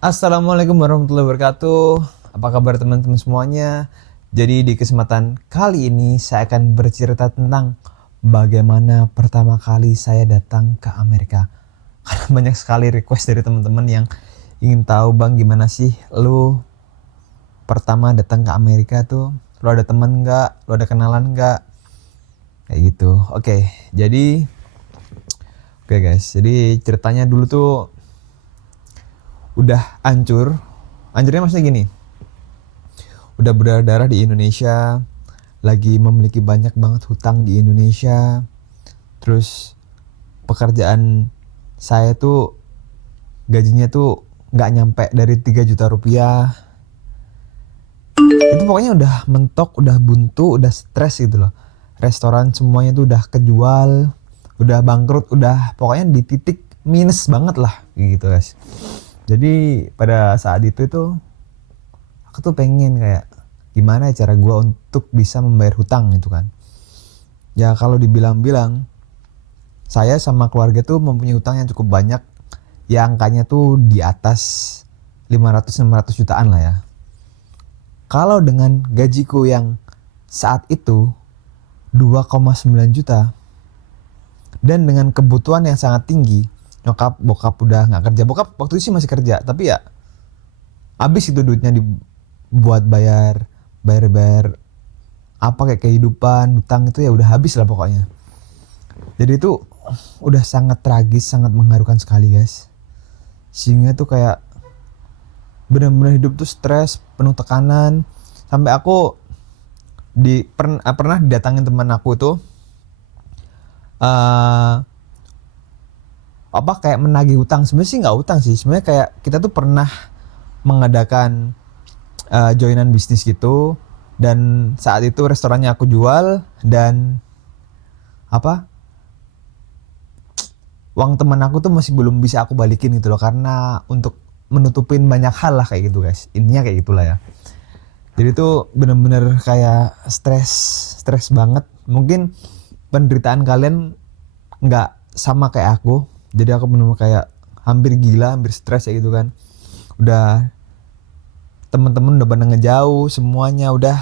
Assalamualaikum warahmatullahi wabarakatuh. Apa kabar teman-teman semuanya? Jadi di kesempatan kali ini saya akan bercerita tentang bagaimana pertama kali saya datang ke Amerika. Karena banyak sekali request dari teman-teman yang ingin tahu, Bang, gimana sih lu pertama datang ke Amerika tuh? Lu ada teman nggak? Lu ada kenalan nggak? Kayak gitu. Oke guys. Jadi ceritanya dulu tuh udah hancur. Hancurnya maksudnya gini, udah berdarah-darah di Indonesia, lagi memiliki banyak banget hutang di Indonesia. Terus pekerjaan saya tuh gajinya tuh nggak nyampe dari 3 juta rupiah. Itu pokoknya udah mentok, udah buntu, udah stres gitu loh. Restoran semuanya tuh udah kejual, udah bangkrut, udah pokoknya di titik minus banget lah gitu guys. Jadi pada saat itu tuh aku tuh pengen kayak gimana cara gue untuk bisa membayar hutang gitu kan. Ya kalau dibilang-bilang saya sama keluarga tuh mempunyai hutang yang cukup banyak, ya angkanya tuh di atas 500-600 jutaan lah ya. Kalau dengan gajiku yang saat itu 2,9 juta dan dengan kebutuhan yang sangat tinggi, nyokap bokap udah nggak kerja, bokap waktu itu sih masih kerja tapi ya habis itu duitnya dibuat bayar apa kayak kehidupan, hutang itu ya udah habis lah pokoknya. Jadi itu udah sangat tragis, sangat mengharukan sekali guys. Sehingga tuh kayak benar-benar hidup tuh stres, penuh tekanan. Sampai aku pernah didatangin teman aku tuh uh, apa kayak menagih hutang. Sebenarnya sih nggak hutang sih, sebenarnya kayak kita tuh pernah mengadakan joinan bisnis gitu, dan saat itu restorannya aku jual dan apa uang teman aku tuh masih belum bisa aku balikin gitu loh, karena untuk menutupin banyak hal lah kayak gitu guys, intinya kayak gitulah ya. Jadi tuh bener-bener kayak stres banget. Mungkin penderitaan kalian nggak sama kayak aku, jadi aku bener-bener kayak hampir gila, hampir stres ya gitu kan. Udah temen-temen udah pada ngejauh semuanya, udah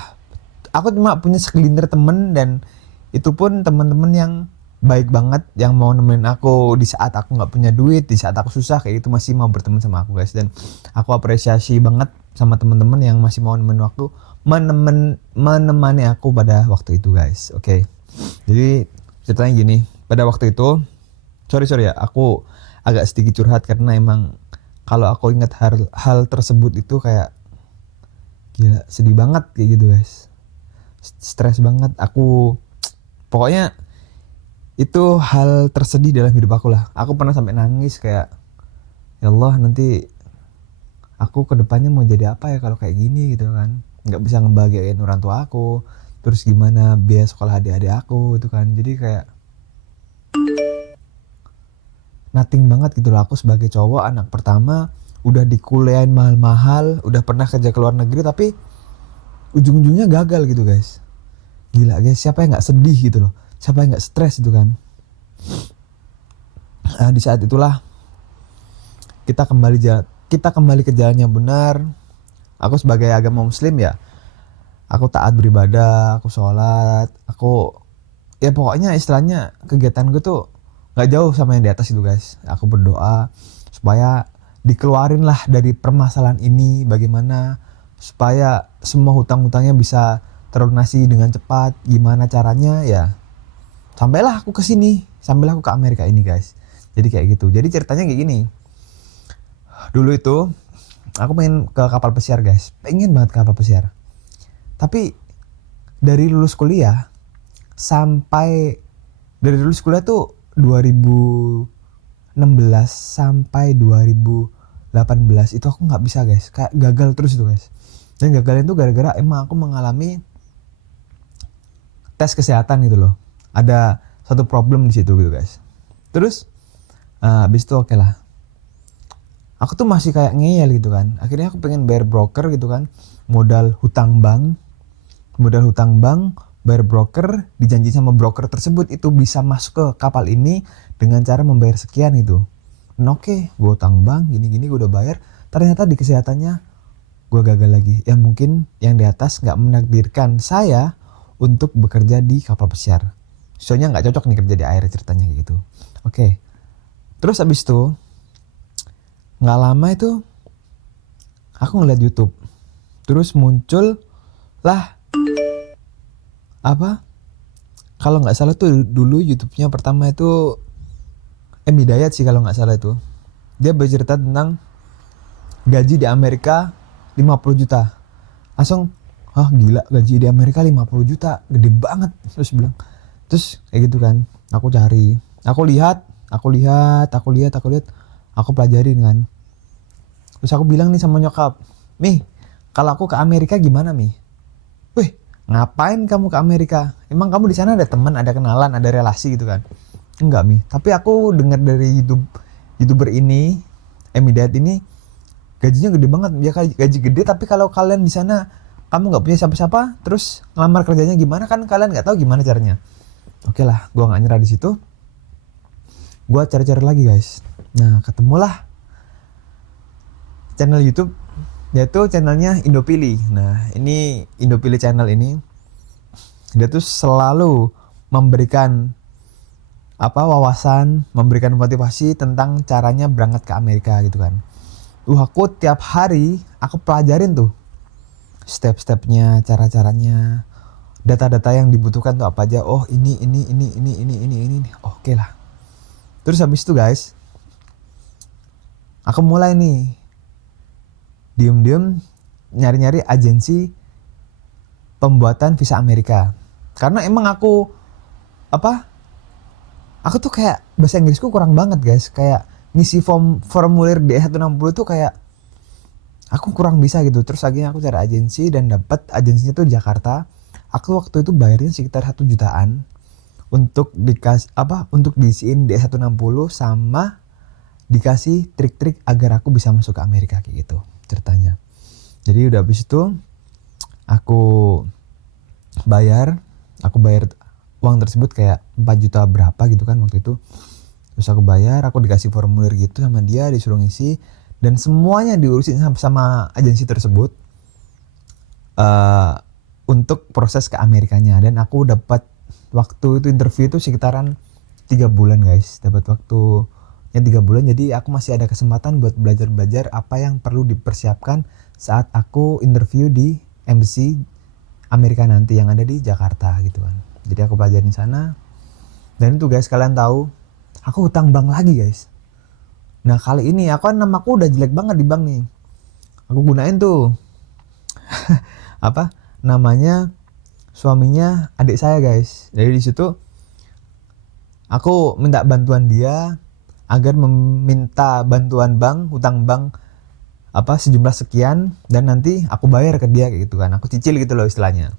aku cuma punya segelintir temen, dan itu pun temen-temen yang baik banget, yang mau nemenin aku di saat aku nggak punya duit, di saat aku susah kayak gitu, masih mau berteman sama aku guys. Dan aku apresiasi banget sama temen-temen yang masih mau nemenin waktu, menemani aku pada waktu itu guys. Oke. Jadi ceritanya gini, pada waktu itu sorry ya, aku agak sedikit curhat karena emang kalau aku ingat hal tersebut itu kayak gila, sedih banget kayak gitu guys. Stres banget aku. Pokoknya itu hal tersedih dalam hidup aku lah. Aku pernah sampai nangis kayak, ya Allah, nanti aku kedepannya mau jadi apa ya kalau kayak gini gitu kan. Nggak bisa ngebahagiain orang tua aku. Terus gimana biaya sekolah adik-adik aku itu kan. Jadi kayak nothing banget gitu loh. Aku sebagai cowok, anak pertama, udah dikuliahin mahal-mahal, udah pernah kerja ke luar negeri, tapi ujung-ujungnya gagal gitu guys. Gila guys, siapa yang nggak sedih gitu loh, siapa yang nggak stres itu kan. Nah, di saat itulah kita kembali ke jalan yang benar. Aku sebagai agama muslim ya, aku taat beribadah, aku sholat, aku ya pokoknya istilahnya kegiatan gue tuh nggak jauh sama yang di atas itu guys. Aku berdoa supaya dikeluarin lah dari permasalahan ini, bagaimana supaya semua hutang-hutangnya bisa terlunasi dengan cepat, gimana caranya ya. Sampailah aku ke sini, sampailah aku ke Amerika ini guys. Jadi kayak gitu. Jadi ceritanya kayak gini. Dulu itu aku pengen ke kapal pesiar guys, pengen banget ke kapal pesiar. Tapi dari lulus kuliah sampai dari lulus kuliah tuh 2016 sampai 2018 itu aku nggak bisa guys, kayak gagal terus itu guys. Dan gagalnya itu gara-gara emang aku mengalami tes kesehatan gitu loh, ada satu problem di situ gitu guys. Terus habis itu oke lah, aku tuh masih kayak ngeyel gitu kan. Akhirnya aku pengen bayar broker gitu kan, modal hutang bank, bayar broker, dijanji sama broker tersebut itu bisa masuk ke kapal ini dengan cara membayar sekian gitu. Dan oke, gue hutang bank, gini-gini gue udah bayar. Ternyata di kesehatannya gue gagal lagi. Ya mungkin yang di atas gak menakdirkan saya untuk bekerja di kapal pesiar. Soalnya gak cocok nih kerja di air, ceritanya gitu. Oke. Terus abis itu gak lama itu aku ngeliat YouTube. Terus muncul lah apa? Kalau nggak salah tuh dulu YouTube-nya pertama itu Hidayat sih kalau nggak salah itu. Dia bercerita tentang gaji di Amerika 50 juta. Langsung, gila gaji di Amerika 50 juta, gede banget. Terus bilang, terus kayak gitu kan. Aku cari, aku lihat, aku pelajarin kan. Terus aku bilang nih sama nyokap, "Mi, kalau aku ke Amerika gimana, Mi?" "Wih, ngapain kamu ke Amerika? Emang kamu di sana ada teman, ada kenalan, ada relasi gitu kan?" "Enggak, Mi. Tapi aku dengar dari YouTuber ini, Hidayat ini gajinya gede banget. Ya gaji gede, tapi kalau kalian di sana kamu nggak punya siapa-siapa, terus ngelamar kerjanya gimana, kan kalian nggak tahu gimana caranya." Oke lah, gue nggak nyerah di situ. Gue cari-cari lagi guys. Nah, ketemulah channel YouTube, yaitu channelnya Indopili. Nah, ini Indopili channel ini, dia tuh selalu memberikan wawasan, memberikan motivasi tentang caranya berangkat ke Amerika gitu kan. Aku tiap hari aku pelajarin tuh step-stepnya, cara-caranya, data-data yang dibutuhkan tuh apa aja. Oh, ini. Oke lah. Terus habis itu guys, aku mulai nih diem-diem nyari-nyari agensi pembuatan visa Amerika. Karena emang aku tuh kayak bahasa Inggrisku kurang banget guys. Kayak ngisi formulir D160 tuh kayak aku kurang bisa gitu. Terus akhirnya aku cari agensi dan dapat agensinya tuh di Jakarta. Aku waktu itu bayarnya sekitar 1 jutaan untuk untuk diisiin D160 sama dikasih trik-trik agar aku bisa masuk ke Amerika kayak gitu ceritanya. Jadi udah habis itu aku bayar uang tersebut kayak 4 juta berapa gitu kan waktu itu. Terus aku bayar, aku dikasih formulir gitu sama dia, disuruh ngisi dan semuanya diurusin sama agensi tersebut untuk proses ke Amerikanya. Dan aku dapat waktu itu interview itu sekitaran 3 bulan guys, dapat waktunya 3 bulan. Jadi aku masih ada kesempatan buat belajar apa yang perlu dipersiapkan saat aku interview di embassy Amerika nanti yang ada di Jakarta gitu kan. Jadi aku pelajarin sana. Dan itu guys, kalian tahu aku hutang bank lagi guys. Nah kali ini namaku udah jelek banget di bank nih. Aku gunain tuh namanya suaminya adik saya guys. Jadi di situ aku minta bantuan dia agar meminta bantuan bank, hutang bank sejumlah sekian dan nanti aku bayar ke dia kayak gitu kan. Aku cicil gitu loh istilahnya.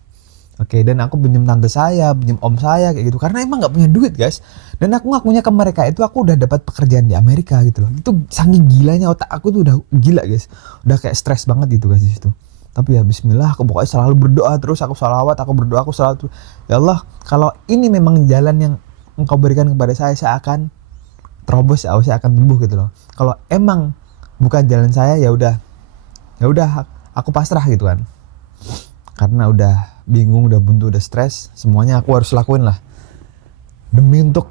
Oke, dan aku pinjam tante saya, pinjam om saya kayak gitu karena emang nggak punya duit guys. Dan aku ngakunya ke mereka itu aku udah dapat pekerjaan di Amerika gitu loh. Itu saking gilanya otak aku tuh udah gila guys. Udah kayak stres banget gitu guys di situ. Tapi ya bismillah, aku pokoknya selalu berdoa terus, aku sholawat, aku berdoa, aku selalu terus. Ya Allah, kalau ini memang jalan yang Engkau berikan kepada saya akan terobos, saya akan tumbuh gitu loh. Kalau emang bukan jalan saya, ya udah aku pasrah gitu kan. Karena udah bingung, udah buntu, udah stres, semuanya aku harus lakuin lah demi untuk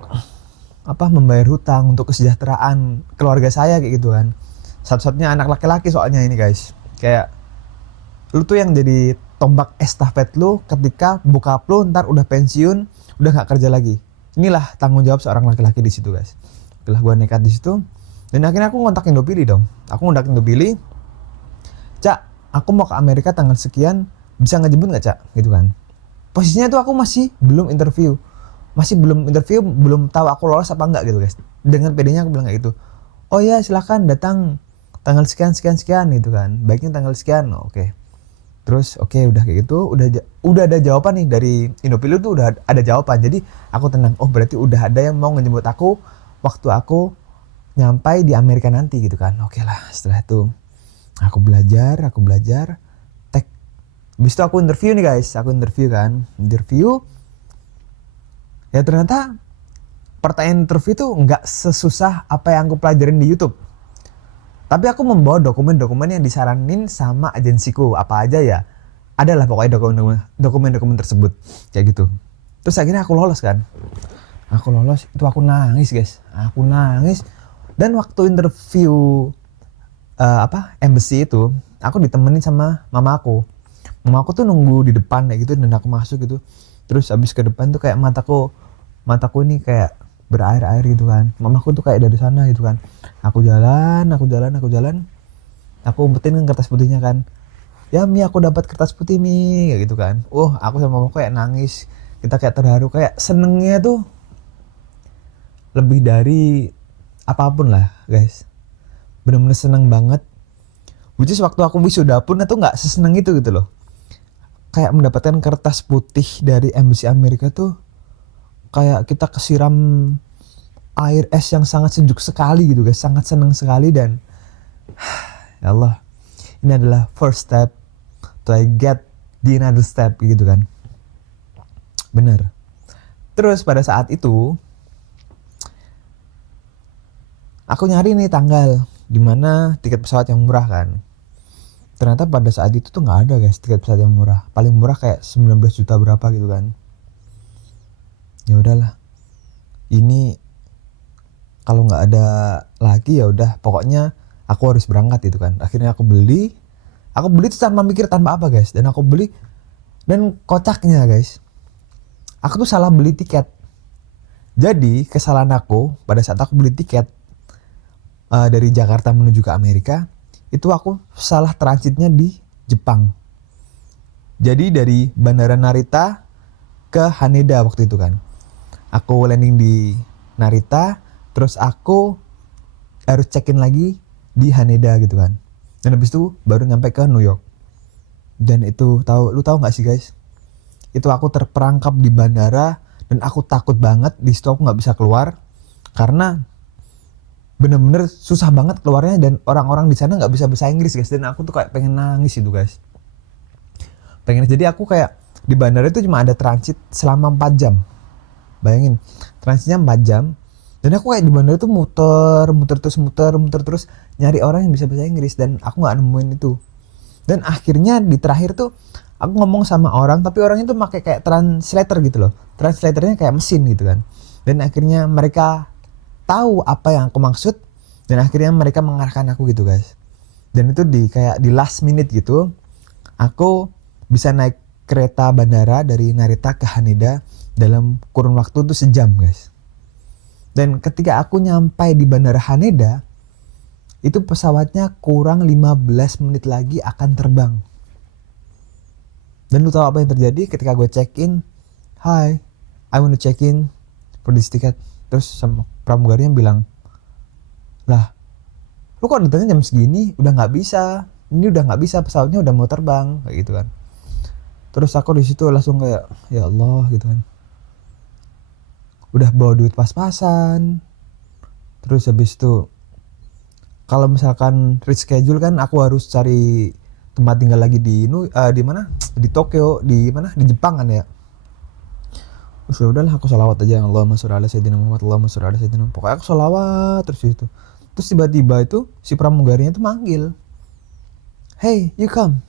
membayar hutang, untuk kesejahteraan keluarga saya kayak gitu kan. Satu-satunya anak laki-laki soalnya ini guys. Kayak lu tuh yang jadi tombak estafet lu ketika bokap lu ntar udah pensiun, udah nggak kerja lagi. Inilah tanggung jawab seorang laki-laki di situ guys. Setelah gue nekat di situ, dan akhirnya aku ngontak Indopili dong. Aku ngontak Indopili, "Cak, aku mau ke Amerika tanggal sekian, bisa ngejemput nggak Cak?" Gitu kan. Posisinya tuh aku masih belum interview, belum tahu aku lolos apa enggak gitu guys. Dengan pedenya aku bilang kayak gitu. "Oh ya silakan datang tanggal sekian gitu kan. Baiknya tanggal sekian." Oke. Terus udah kayak gitu, udah ada jawaban nih dari Indopili tuh, udah ada jawaban. Jadi aku tenang, oh berarti udah ada yang mau ngejemput aku waktu aku nyampai di Amerika nanti gitu kan. Oke lah, setelah itu aku belajar. Habis itu aku interview nih guys, interview. Ya ternyata pertanyaan interview tuh nggak sesusah apa yang aku pelajarin di YouTube. Tapi aku membawa dokumen-dokumen yang disaranin sama agensiku, apa aja ya. Adalah pokoknya dokumen-dokumen tersebut kayak gitu. Terus akhirnya aku lolos kan. Aku lolos, itu aku nangis guys. Aku nangis. Dan waktu interview embassy itu, aku ditemenin sama mama aku. Mama aku tuh nunggu di depan kayak gitu dan aku masuk gitu. Terus abis ke depan tuh kayak mataku ini kayak berair-air gitu kan. Mamaku tuh kayak dari sana gitu kan. Aku jalan. Aku umpetin kan kertas putihnya kan. Ya Mi, aku dapat kertas putih Mi, kayak gitu kan. Aku sama mamaku kayak nangis. Kita kayak terharu, kayak senengnya tuh lebih dari apapun lah guys. Bener-bener seneng banget. Which is waktu aku wisuda pun itu gak seseneng itu gitu loh. Kayak mendapatkan kertas putih dari embassy Amerika tuh kayak kita kesiram air es yang sangat sejuk sekali gitu guys. Sangat seneng sekali dan ya Allah, ini adalah first step to I get the another step gitu kan. Bener. Terus pada saat itu aku nyari nih tanggal dimana tiket pesawat yang murah kan. Ternyata pada saat itu tuh nggak ada guys tiket pesawat yang murah. Paling murah kayak 19 juta berapa gitu kan. Ya udahlah. Ini kalau nggak ada lagi ya udah, pokoknya aku harus berangkat gitu kan. Akhirnya aku beli tuh tanpa mikir tanpa apa guys. Dan aku beli, dan kocaknya guys, aku tuh salah beli tiket. Jadi kesalahan aku pada saat aku beli tiket dari Jakarta menuju ke Amerika, itu aku salah transitnya di Jepang. Jadi dari Bandara Narita ke Haneda waktu itu kan. Aku landing di Narita, terus aku harus check-in lagi di Haneda gitu kan. Dan habis itu baru nyampe ke New York. Dan itu lu tahu nggak sih guys? Itu aku terperangkap di bandara dan aku takut banget. Di situ aku nggak bisa keluar karena bener-bener susah banget keluarnya dan orang-orang di sana nggak bisa bahasa Inggris guys. Dan aku tuh kayak pengen nangis itu guys. Jadi aku kayak di bandara itu cuma ada transit selama 4 jam. Bayangin, transitnya 4 jam. Dan aku kayak di bandara itu muter terus nyari orang yang bisa bahasa Inggris dan aku nggak nemuin itu. Dan akhirnya di terakhir tuh aku ngomong sama orang, tapi orangnya tuh pakai kayak translator gitu loh. Translatornya kayak mesin gitu kan. Dan akhirnya mereka tahu apa yang aku maksud dan akhirnya mereka mengarahkan aku gitu guys. Dan itu kayak di last minute gitu, aku bisa naik kereta bandara dari Narita ke Haneda dalam kurun waktu tuh sejam guys. Dan ketika aku nyampai di bandara Haneda, itu pesawatnya kurang 15 menit lagi akan terbang. Dan lu tahu apa yang terjadi ketika gue check in? Hi, I want to check in for this ticket. Terus sama pramugarinya bilang, lah, lu kok datangnya jam segini? Udah nggak bisa. Ini udah nggak bisa, pesawatnya udah mau terbang, kayak gitu kan. Terus aku di situ langsung kayak, ya Allah gitu kan. Udah bawa duit pas-pasan. Terus habis itu, kalau misalkan reschedule kan aku harus cari tempat tinggal lagi di mana? Di Tokyo, di mana? Di Jepang kan ya. Terus udahlah aku sholawat aja, Allahumma sholli ala sayyidina Muhammad, Allahumma sholli ala sayyidina Muhammad. Pokoknya aku sholawat terus itu. Terus tiba-tiba itu si pramugarinya tuh manggil, hey you come.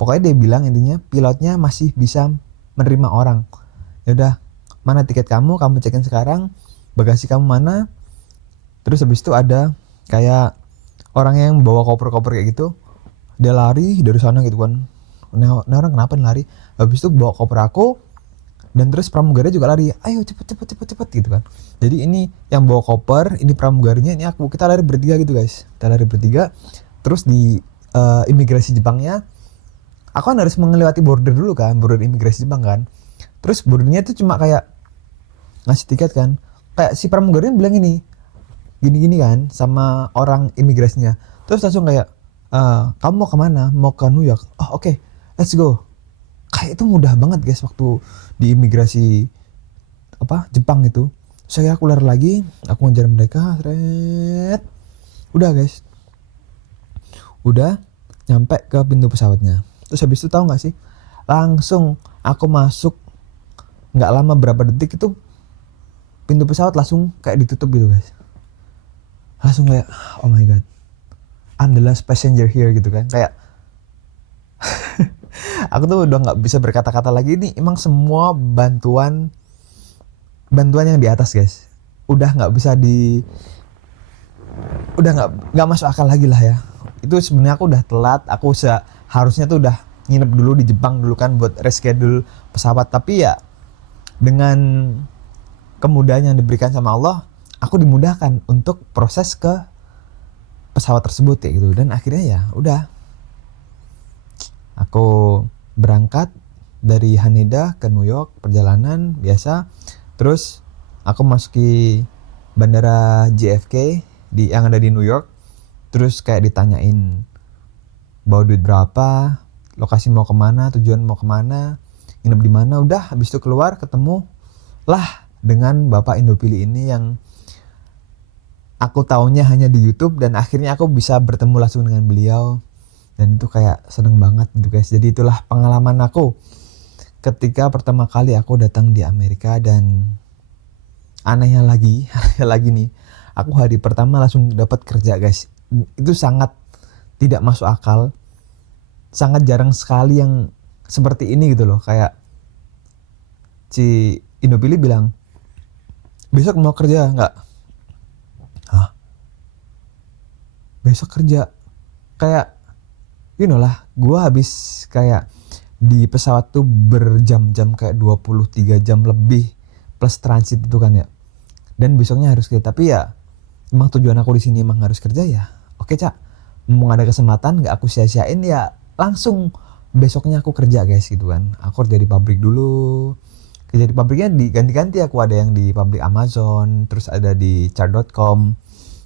Pokoknya dia bilang intinya pilotnya masih bisa menerima orang. Ya udah, mana tiket kamu check-in sekarang, bagasi kamu mana. Terus habis itu ada kayak orang yang bawa koper-koper kayak gitu, dia lari dari sana gitu kan. Nah orang kenapa lari? Habis itu bawa koper aku, dan terus pramugari juga lari, ayo cepet gitu kan. Jadi ini yang bawa koper, ini pramugarinya, ini aku, kita lari bertiga gitu guys. Kita lari bertiga. Terus di imigrasi Jepangnya, aku kan harus melewati border dulu kan, border imigrasi Jepang kan. Terus bordernya itu cuma kayak ngasih tiket kan. Kayak si pramugarinya bilang gini kan sama orang imigrasinya. Terus langsung kayak, kamu mau kemana? Mau ke New York? Oh oke, let's go. Kayak itu mudah banget guys waktu di imigrasi Jepang itu. Saya aku lari lagi, aku ngejar mereka, udah guys, udah nyampe ke pintu pesawatnya. Terus habis itu tahu nggak sih, langsung aku masuk, nggak lama berapa detik itu pintu pesawat langsung kayak ditutup gitu guys. langsung kayak oh my god, I'm the last passenger here gitu kan. Kayak aku tuh udah nggak bisa berkata-kata lagi. Ini emang semua bantuan yang di atas guys, udah nggak bisa udah nggak masuk akal lagi lah ya. Itu sebenarnya aku udah telat, aku harusnya tuh udah nginep dulu di Jepang dulu kan buat reschedule pesawat, tapi ya dengan kemudahan yang diberikan sama Allah, aku dimudahkan untuk proses ke pesawat tersebut ya gitu. Dan akhirnya ya udah, aku berangkat dari Haneda ke New York, perjalanan biasa. Terus aku masuki bandara JFK yang ada di New York. Terus kayak ditanyain bawa duit berapa, lokasi mau kemana, tujuan mau kemana, nginep di mana. Udah habis itu keluar, ketemu lah dengan Bapak Indopili ini yang aku taunya hanya di YouTube, dan akhirnya aku bisa bertemu langsung dengan beliau. Dan itu kayak seneng banget gitu guys. Jadi itulah pengalaman aku ketika pertama kali aku datang di Amerika. Dan anehnya lagi nih, aku hari pertama langsung dapat kerja guys. Itu sangat tidak masuk akal, sangat jarang sekali yang seperti ini gitu loh. Kayak si Indopili bilang, besok mau kerja nggak? Hah? Besok kerja? Kayak you know lah, gue habis kayak di pesawat tuh berjam-jam, kayak 23 jam lebih plus transit itu kan ya. Dan besoknya harus kerja. Tapi ya emang tujuan aku di sini emang harus kerja ya. Oke Cak, mau ada kesempatan gak aku sia-siain ya, langsung besoknya aku kerja guys gitu kan. Aku kerja di pabrik dulu. Kerja di pabriknya diganti-ganti, aku ada yang di pabrik Amazon, terus ada di chart.com.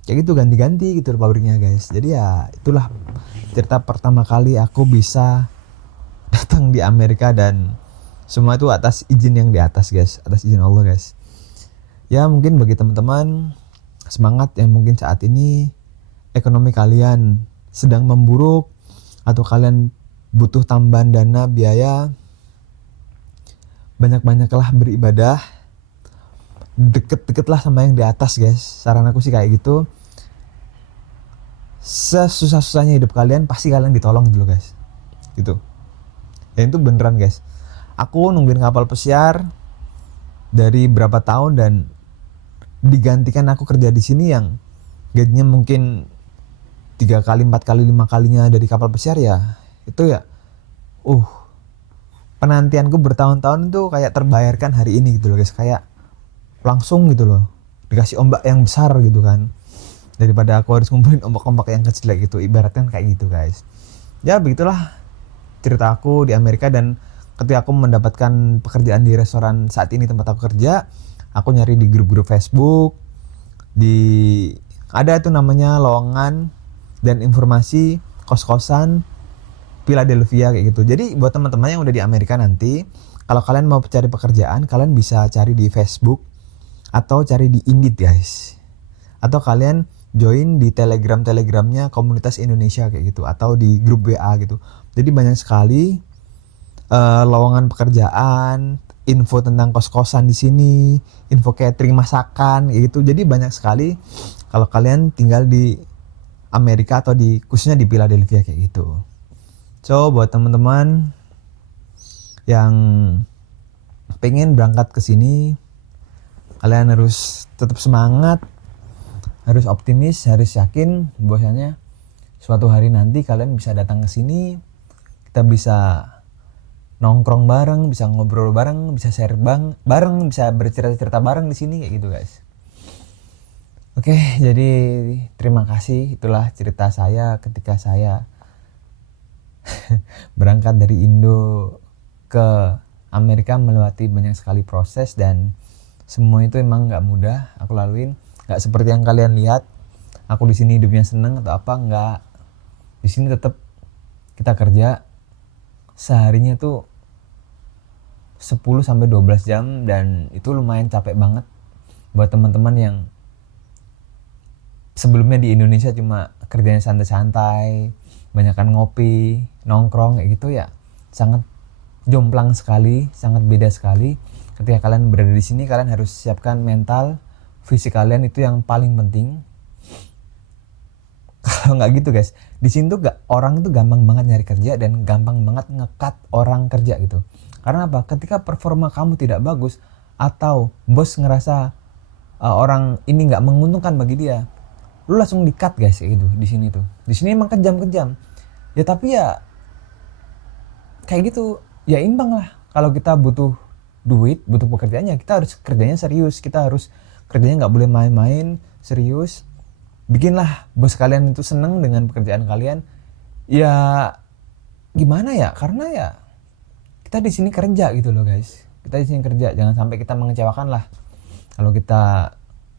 Kayak gitu ganti-ganti gitu pabriknya guys. Jadi ya itulah cerita pertama kali aku bisa datang di Amerika, dan semua itu atas izin yang di atas guys, atas izin Allah guys. Ya mungkin bagi teman-teman semangat yang mungkin saat ini ekonomi kalian sedang memburuk, atau kalian butuh tambahan dana biaya, banyak-banyaklah beribadah, deket-deketlah sama yang di atas guys. Saran aku sih kayak gitu. Sesusah-susahnya hidup kalian pasti kalian ditolong dulu guys gitu. Dan itu beneran guys. Aku nungguin kapal pesiar dari berapa tahun, dan digantikan aku kerja di sini yang gajinya mungkin 3 kali, 4 kali, 5 kalinya dari kapal pesiar ya. Itu ya penantianku bertahun-tahun itu kayak terbayarkan hari ini gitu loh guys. Kayak langsung gitu loh, dikasih ombak yang besar gitu kan, daripada aku harus ngumpulin ombak-ombak yang kecil gitu. Ibaratnya kayak gitu guys. Ya begitulah cerita aku di Amerika. Dan ketika aku mendapatkan pekerjaan di restoran saat ini tempat aku kerja, aku nyari di grup-grup Facebook, ada tuh namanya lowongan dan informasi kos-kosan Philadelphia kayak gitu. Jadi buat teman-teman yang udah di Amerika nanti, kalau kalian mau cari pekerjaan, kalian bisa cari di Facebook atau cari di Indeed guys. Atau kalian join di telegramnya komunitas Indonesia kayak gitu, atau di grup WA gitu. Jadi banyak sekali lowongan pekerjaan, info tentang kos-kosan di sini, info catering masakan kayak gitu. Jadi banyak sekali kalau kalian tinggal di Amerika atau khususnya di Philadelphia kayak gitu. So buat teman-teman yang pengen berangkat ke sini, kalian harus tetap semangat, harus optimis, harus yakin bahwasanya suatu hari nanti kalian bisa datang ke sini, kita bisa nongkrong bareng, bisa ngobrol bareng, bisa share bareng, bisa bercerita-cerita bareng di sini kayak gitu guys. Oke, jadi terima kasih. Itulah cerita saya ketika saya berangkat dari Indo ke Amerika, melewati banyak sekali proses, dan semua itu emang nggak mudah aku laluin. Nggak seperti yang kalian lihat, aku di sini hidupnya seneng atau apa, nggak. Di sini tetap kita kerja seharinya tuh 10-12 jam, dan itu lumayan capek banget buat teman-teman yang sebelumnya di Indonesia cuma kerjanya santai-santai, banyakan ngopi, nongkrong kayak gitu ya. Sangat jomplang sekali, sangat beda sekali. Ketika kalian berada di sini, kalian harus siapkan mental, fisik kalian itu yang paling penting. Kalau nggak gitu guys, di sini tuh orang itu gampang banget nyari kerja dan gampang banget ngekat orang kerja gitu. Karena apa? Ketika performa kamu tidak bagus atau bos ngerasa orang ini nggak menguntungkan bagi dia, lu langsung di-cut guys kayak gitu di sini tuh. Di sini emang kejam-kejam. Ya tapi ya kayak gitu, ya imbang lah. Kalau kita butuh duit, butuh pekerjaannya, kita harus kerjanya serius, kita harus kerjanya nggak boleh main-main, serius. Bikinlah bos kalian itu seneng dengan pekerjaan kalian. Ya gimana ya, karena ya kita di sini kerja gitu loh guys, kita di sini kerja, jangan sampai kita mengecewakan lah. Kalau kita,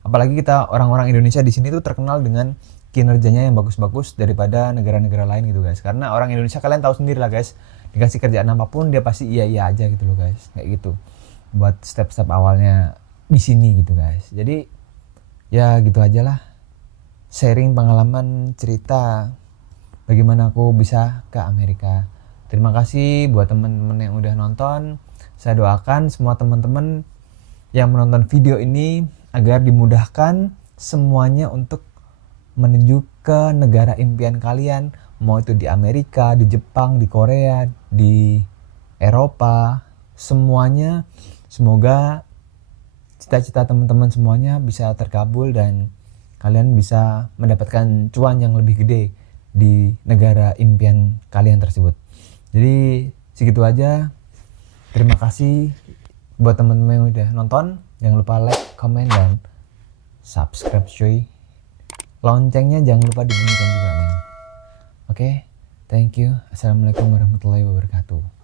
apalagi kita orang-orang Indonesia di sini tuh terkenal dengan kinerjanya yang bagus-bagus daripada negara-negara lain gitu guys. Karena orang Indonesia kalian tahu sendiri lah guys, dikasih kerjaan apapun dia pasti iya aja gitu loh guys, kayak gitu buat step-step awalnya di sini gitu guys. Jadi ya gitu aja lah, sharing pengalaman cerita bagaimana aku bisa ke Amerika. Terima kasih buat teman-teman yang udah nonton. Saya doakan semua teman-teman yang menonton video ini agar dimudahkan semuanya untuk menuju ke negara impian kalian, mau itu di Amerika, di Jepang, di Korea, di Eropa, semuanya. Semoga cita-cita teman-teman semuanya bisa terkabul dan kalian bisa mendapatkan cuan yang lebih gede di negara impian kalian tersebut. Jadi segitu aja. Terima kasih buat teman-teman yang udah nonton. Jangan lupa like, comment, dan subscribe cuy. Loncengnya jangan lupa dibunyikan juga men. Oke, thank you. Assalamualaikum warahmatullahi wabarakatuh.